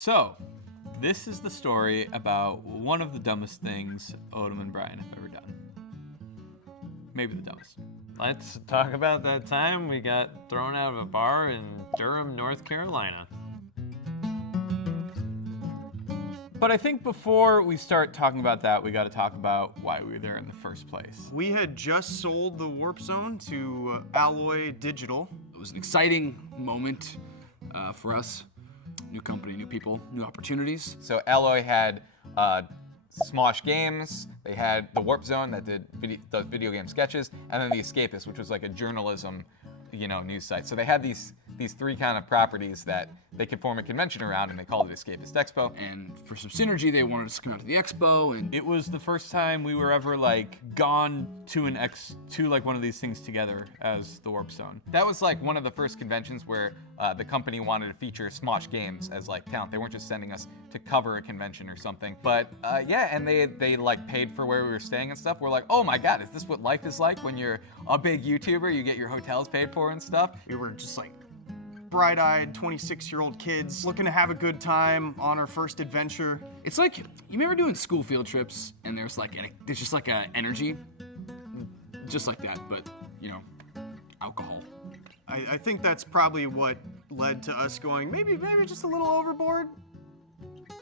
So, this is the story about one of the dumbest things Odom and Brian have ever done. Maybe the dumbest. Let's talk about that time we got thrown out of a bar in Durham, North Carolina. But I think before we start talking about that, we got to talk about why we were there in the first place. We had just sold the Warp Zone to Alloy Digital. It was an exciting moment for us. New company, new people, new opportunities. So Alloy had Smosh Games, they had the Warp Zone that did video game sketches, and then the Escapist, which was like a journalism, news site. So they had these three kind of properties that they could form a convention around, and they called it Escapist Expo. And for some synergy, they wanted us to come out to the Expo, and It was the first time we were ever gone to one of these things together as the Warp Zone. That was like one of the first conventions where the company wanted to feature Smosh Games as talent. They weren't just sending us to cover a convention or something. But and they paid for where we were staying and stuff. We're like, oh my God, is this what life is like when you're a big YouTuber? You get your hotels paid for and stuff. We were just bright-eyed 26-year-old kids looking to have a good time on our first adventure. it's like, you remember doing school field trips, and there's just an energy, just like that, but, alcohol. I think that's probably what led to us going maybe just a little overboard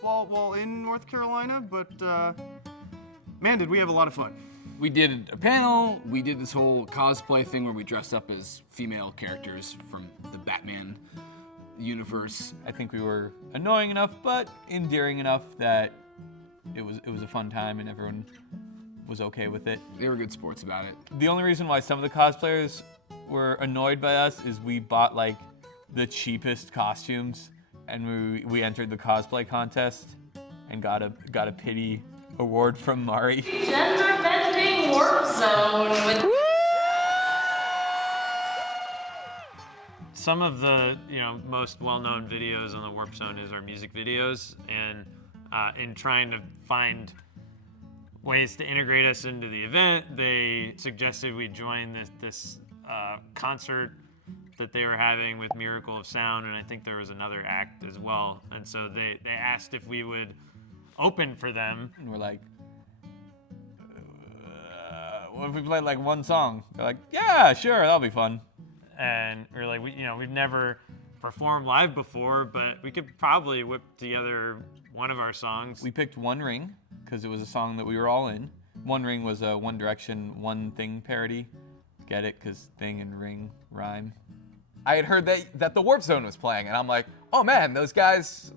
while in North Carolina, but man, did we have a lot of fun. We did a panel, we did this whole cosplay thing where we dressed up as female characters from the Batman universe. I think we were annoying enough, but endearing enough that it was a fun time and everyone was okay with it. They were good sports about it. The only reason why some of the cosplayers were annoyed by us is we bought the cheapest costumes, and we entered the cosplay contest and got a pity award from Mari. Gender bending warp zone with Some of the most well-known videos on the Warp Zone is our music videos, and in trying to find ways to integrate us into the event, they suggested we join this concert that they were having with Miracle of Sound, and I think there was another act as well. And so they asked if we would open for them. And we're like, what if we played one song? They're like, yeah, sure, that'll be fun. And we were like, we've never performed live before, but we could probably whip together one of our songs. We picked One Ring because it was a song that we were all in. One Ring was a One Direction, One Thing parody. Get it? Because thing and ring rhyme. I had heard that the Warp Zone was playing, and I'm like, oh man, those guys,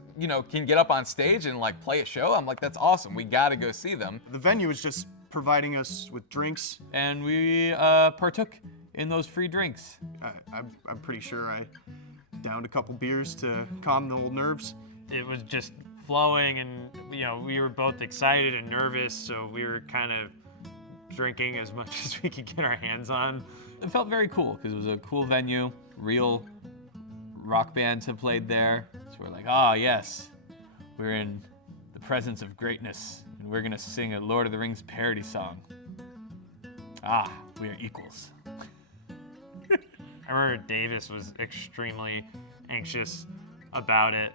can get up on stage and play a show. I'm like, that's awesome. We gotta go see them. The venue was just providing us with drinks. And we partook in those free drinks. I'm pretty sure I downed a couple beers to calm the old nerves. It was just flowing, and we were both excited and nervous, so we were kind of drinking as much as we could get our hands on. It felt very cool because it was a cool venue. Real rock bands have played there. So we're like, oh yes, we're in the presence of greatness, and we're gonna sing a Lord of the Rings parody song. Ah, we are equals. I remember Davis was extremely anxious about it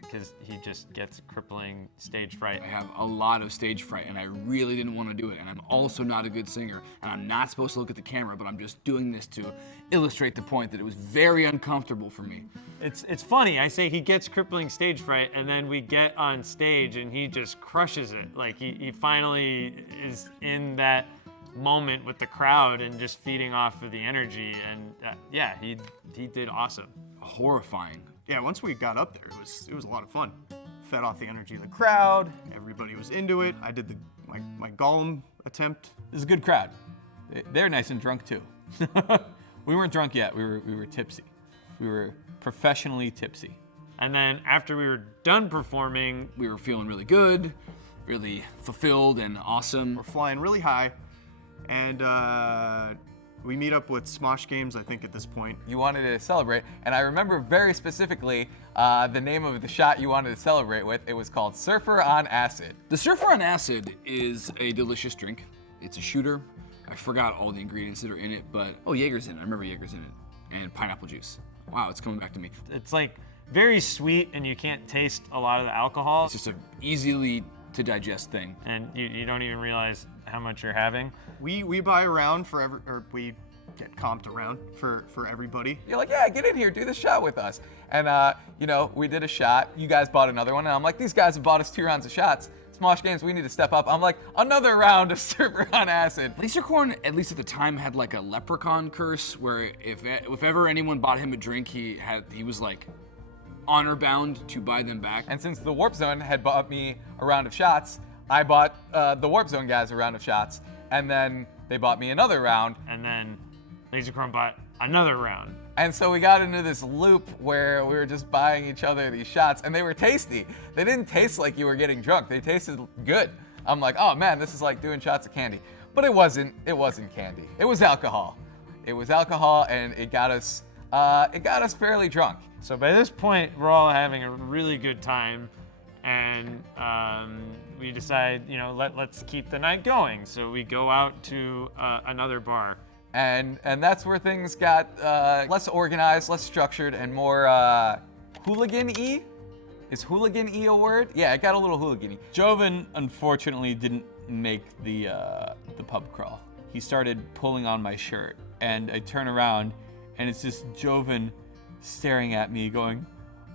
because he just gets crippling stage fright. I have a lot of stage fright, and I really didn't want to do it. And I'm also not a good singer, and I'm not supposed to look at the camera, but I'm just doing this to illustrate the point that it was very uncomfortable for me. It's funny, I say he gets crippling stage fright, and then we get on stage and he just crushes it. He finally is in that moment with the crowd and just feeding off of the energy, and he did awesome. Horrifying. Yeah, once we got up there, it was a lot of fun. Fed off the energy of the crowd. Everybody was into it. I did my Gollum attempt. This is a good crowd. They're nice and drunk too. We weren't drunk yet. We were tipsy. We were professionally tipsy. And then after we were done performing, We were feeling really good, really fulfilled and awesome. We're flying really high, and we meet up with Smosh Games, I think, at this point. You wanted to celebrate, and I remember very specifically the name of the shot you wanted to celebrate with. It was called Surfer on Acid. The Surfer on Acid is a delicious drink. It's a shooter. I forgot all the ingredients that are in it, but Jaeger's in it. I remember Jaeger's in it. And pineapple juice. Wow, it's coming back to me. it's like very sweet and you can't taste a lot of the alcohol. It's just an easily to digest thing. And you don't even realize how much you're having. We buy a round or we get comped around for everybody. You're like, yeah, get in here, do the shot with us. And, you know, we did a shot. You guys bought another one. And I'm like, these guys have bought us 2 rounds of shots. Smosh Games, we need to step up. I'm like, another round of server on acid. Lasercorn, at least at the time, had like a leprechaun curse where if ever anyone bought him a drink, he was like honor bound to buy them back. And since the Warp Zone had bought me a round of shots, I bought the Warp Zone guys a round of shots. And then they bought me another round. And then Lasercorn bought another round. And so we got into this loop where we were just buying each other these shots, and they were tasty. They didn't taste like you were getting drunk. They tasted good. I'm like, oh man, this is like doing shots of candy. But it wasn't candy. It was alcohol. It was alcohol, and it got us fairly drunk. So by this point, we're all having a really good time, and we decide, you know, let's keep the night going. So we go out to another bar. And that's where things got less organized, less structured, and more hooligan-y. Is hooligan-y a word? Yeah, it got a little hooligan-y. Joven unfortunately didn't make the pub crawl. He started pulling on my shirt, and I turn around, and it's just Joven staring at me, going,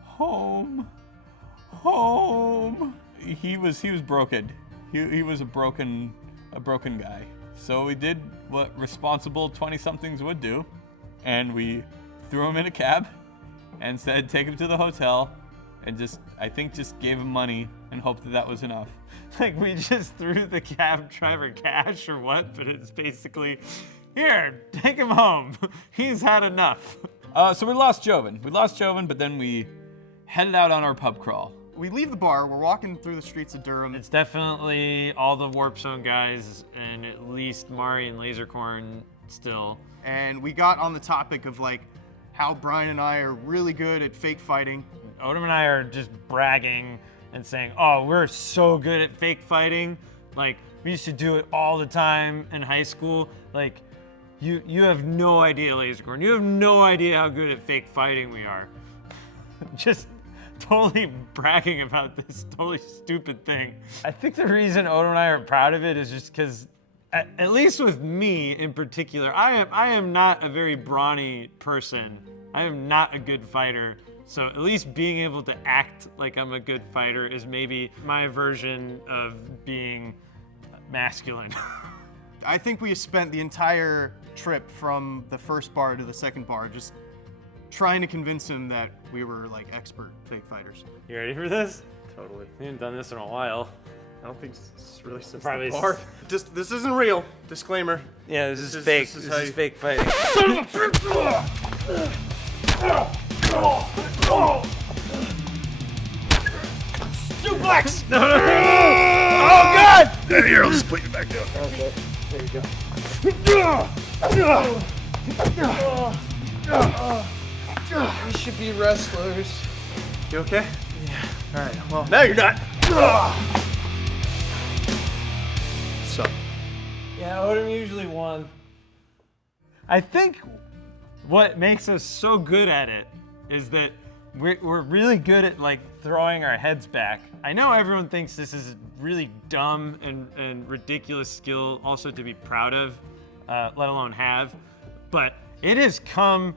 "Home, home." He was broken. He was a broken guy. So we did what responsible 20-somethings would do, and we threw him in a cab and said, take him to the hotel, and I think just gave him money and hoped that was enough. Like, we just threw the cab driver cash or what, but it's basically, here, take him home. He's had enough. So we lost Joven. But then we headed out on our pub crawl. We leave the bar, we're walking through the streets of Durham. It's definitely all the Warp Zone guys and at least Mari and Lasercorn still. And we got on the topic of like how Brian and I are really good at fake fighting. Odom and I are just bragging and saying, oh, we're so good at fake fighting. Like, we used to do it all the time in high school. Like, you have no idea, Lasercorn. You have no idea how good at fake fighting we are. Just totally bragging about this totally stupid thing. I think the reason Odom and I are proud of it is just because, at least with me in particular, I am not a very brawny person. I am not a good fighter. So at least being able to act like I'm a good fighter is maybe my version of being masculine. I think we spent the entire trip from the first bar to the second bar just trying to convince him that we were like expert fake fighters. You ready for this? Totally. We haven't done this in a while. I don't think it's really since Probably the bar. Just this isn't real. Disclaimer. Yeah, this is fake. This This is is fake fighting. Suplex! No! Oh God! Here, I'll just put you back down. Okay, there you go. We should be wrestlers. You okay? Yeah. All right. Well, now you're not. So. Yeah, Odom usually won. I think what makes us so good at it is that we're really good at like throwing our heads back. I know everyone thinks this is a really dumb and ridiculous skill also to be proud of, let alone have, but it has come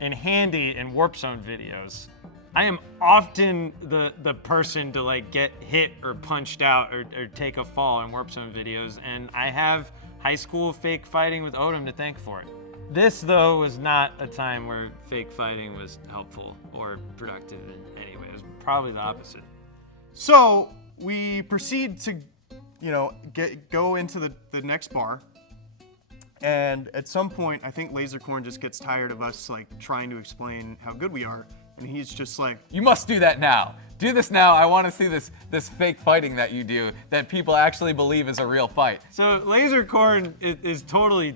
in handy in Warp Zone videos. I am often the person to like get hit or punched out or take a fall in Warp Zone videos, and I have high school fake fighting with Odom to thank for it. This, though, was not a time where fake fighting was helpful or productive in any way. It was probably the opposite. So we proceed to, go into the next bar. And at some point, I think Lasercorn just gets tired of us like trying to explain how good we are. And he's just like, You must do that now. Do this now. I want to see this fake fighting that you do that people actually believe is a real fight. So Lasercorn is totally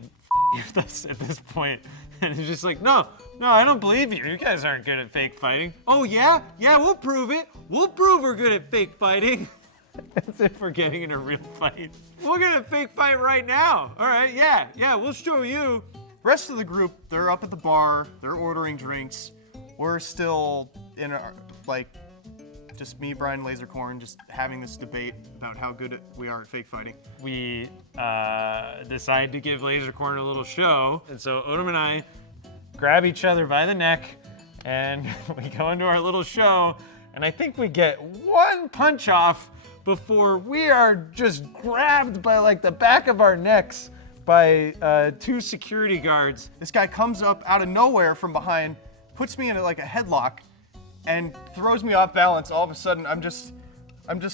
with us at this point. And he's just like, no, I don't believe you. You guys aren't good at fake fighting. Oh, yeah? Yeah, we'll prove it. We'll prove we're good at fake fighting. As if we're getting in a real fight. We're gonna fake fight right now. All right, yeah, we'll show you. rest of the group, they're up at the bar, they're ordering drinks. We're still in like just me, Brian, Lasercorn, just having this debate about how good we are at fake fighting. We decide to give Lasercorn a little show, and so Odom and I grab each other by the neck, and we go into our little show, and I think we get one punch off before we are just grabbed by like the back of our necks by 2 security guards. This guy comes up out of nowhere from behind, puts me in like a headlock, and throws me off balance. All of a sudden, I'm just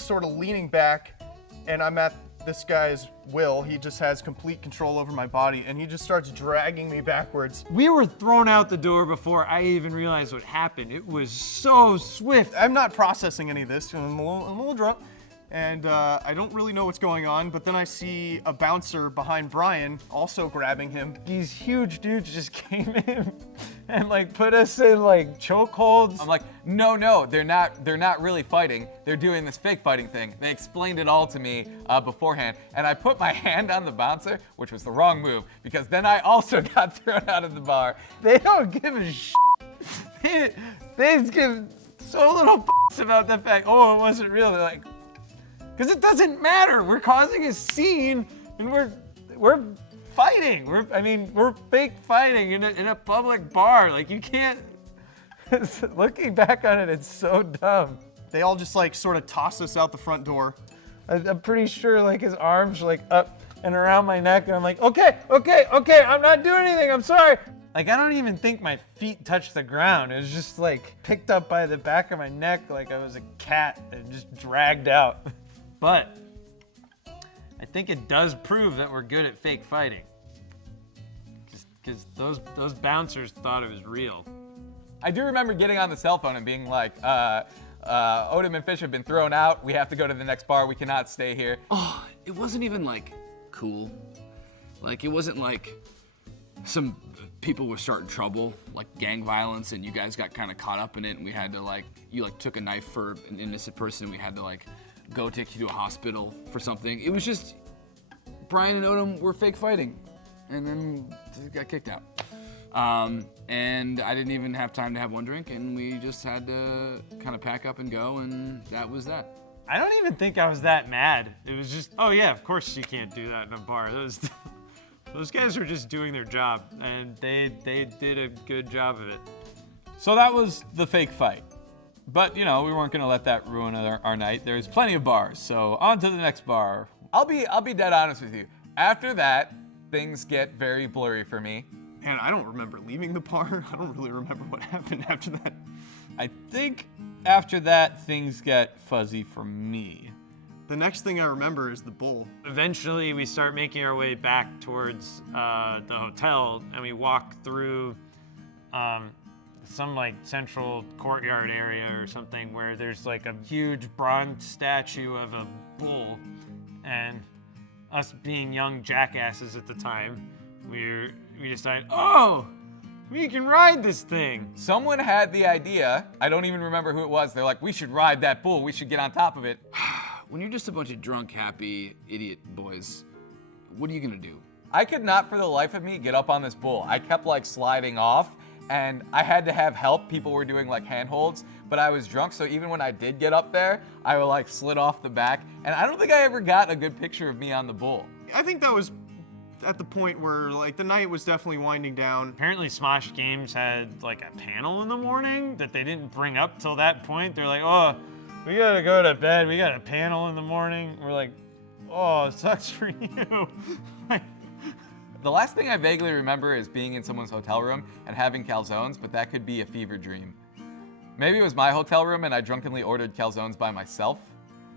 sort of leaning back, and I'm at this guy's will. He just has complete control over my body, and he just starts dragging me backwards. We were thrown out the door before I even realized what happened. It was so swift. I'm not processing any of this. I'm a little drunk, and I don't really know what's going on, but then I see a bouncer behind Brian also grabbing him. These huge dudes just came in and like put us in like chokeholds. I'm like, no, they're not really fighting. They're doing this fake fighting thing. They explained it all to me beforehand, and I put my hand on the bouncer, which was the wrong move, because then I also got thrown out of the bar. They don't give a shit. They give so little f***s about the fact, oh, it wasn't real. They're like, because it doesn't matter. We're causing a scene, and we're fighting. We're fake fighting in a public bar. Like, you can't. Looking back on it, it's so dumb. They all just like sort of toss us out the front door. I'm pretty sure like his arms like up and around my neck, and I'm like, okay, I'm not doing anything. I'm sorry. Like, I don't even think my feet touched the ground. It was just like picked up by the back of my neck like I was a cat and just dragged out. But I think it does prove that we're good at fake fighting. Because those bouncers thought it was real. I do remember getting on the cell phone and being like, Odom and Fish have been thrown out. We have to go to the next bar. We cannot stay here. Oh, it wasn't even like cool. Like, it wasn't like some people were starting trouble, like gang violence, and you guys got kind of caught up in it, and we had to like, you like took a knife for an innocent person, and we had to like go take you to a hospital for something. It was just Brian and Odom were fake fighting, and then got kicked out. And I didn't even have time to have one drink, and we just had to kind of pack up and go, and that was that. I don't even think I was that mad. It was just, oh yeah, of course you can't do that in a bar. Those guys were just doing their job, and they did a good job of it. So that was the fake fight. But, we weren't going to let that ruin our night. There's plenty of bars, so on to the next bar. I'll be dead honest with you. After that, things get very blurry for me. And I don't remember leaving the bar. I don't really remember what happened after that. I think after that, things get fuzzy for me. The next thing I remember is the bull. Eventually, we start making our way back towards the hotel, and we walk through some like central courtyard area or something where there's like a huge bronze statue of a bull, and us being young jackasses at the time, we decided, oh, we can ride this thing. Someone had the idea, I don't even remember who it was, they're like, we should ride that bull, we should get on top of it. When you're just a bunch of drunk, happy, idiot boys, what are you gonna do? I could not for the life of me get up on this bull. I kept like sliding off, and I had to have help. People were doing like handholds, but I was drunk, so even when I did get up there, I would like slid off the back, and I don't think I ever got a good picture of me on the bull. I think that was at the point where like the night was definitely winding down. Apparently Smosh Games had like a panel in the morning that they didn't bring up till that point. They're like, oh, we gotta go to bed. We got a panel in the morning. We're like, oh, it sucks for you. The last thing I vaguely remember is being in someone's hotel room and having calzones, but that could be a fever dream. Maybe it was my hotel room and I drunkenly ordered calzones by myself.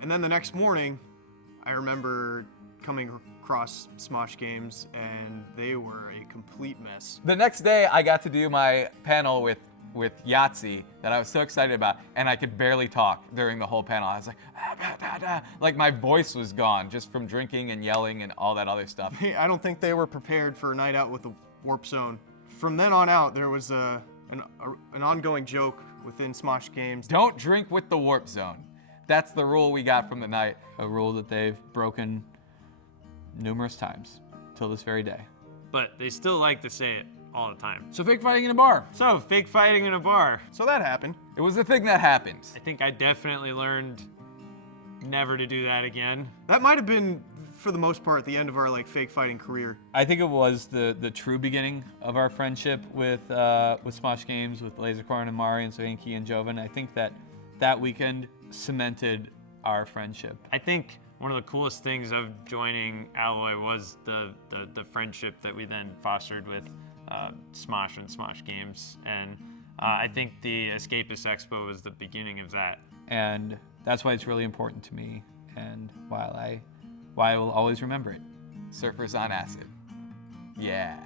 And then the next morning, I remember coming across Smosh Games, and they were a complete mess. The next day, I got to do my panel with Yahtzee that I was so excited about, and I could barely talk during the whole panel. I was like, like my voice was gone just from drinking and yelling and all that other stuff. I don't think they were prepared for a night out with the Warp Zone. From then on out, there was an ongoing joke within Smosh Games. Don't drink with the Warp Zone. That's the rule we got from the night. A rule that they've broken numerous times till this very day. But they still like to say it. all the time. So fake fighting in a bar. So fake fighting in a bar. So that happened. It was a thing that happened. I think I definitely learned never to do that again. That might have been, for the most part, the end of our like fake fighting career. I think it was the true beginning of our friendship with Smosh Games, with Lasercorn and Mari and Soinki and Joven. I think that weekend cemented our friendship. I think one of the coolest things of joining Alloy was the friendship that we then fostered with Smosh and Smosh Games. And I think the Escapist Expo was the beginning of that. And that's why it's really important to me, and why I will always remember it. Surfers on acid. Yeah.